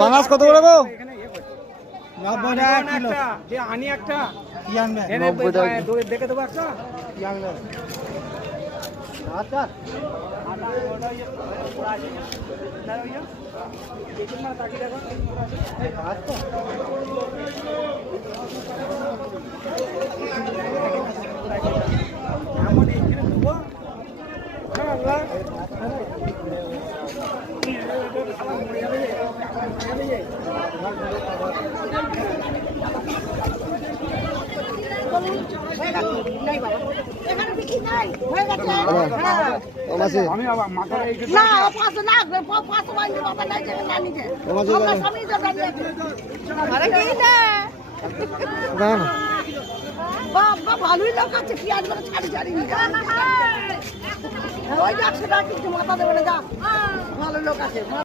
পাঙাশ কত করে গো? 90 টাকা কিলো। যে আনি একটা কি আনবে? 90 টাকা। দেখে দেবো একটা কি আনবে? আচ্ছা ভালোই লোক আছে পেঁয়াজ করে ছাড়ি ছাড়ি ওই 100 টাকা কিছু মাথা দেবে না, যা ভালো লোক আছে।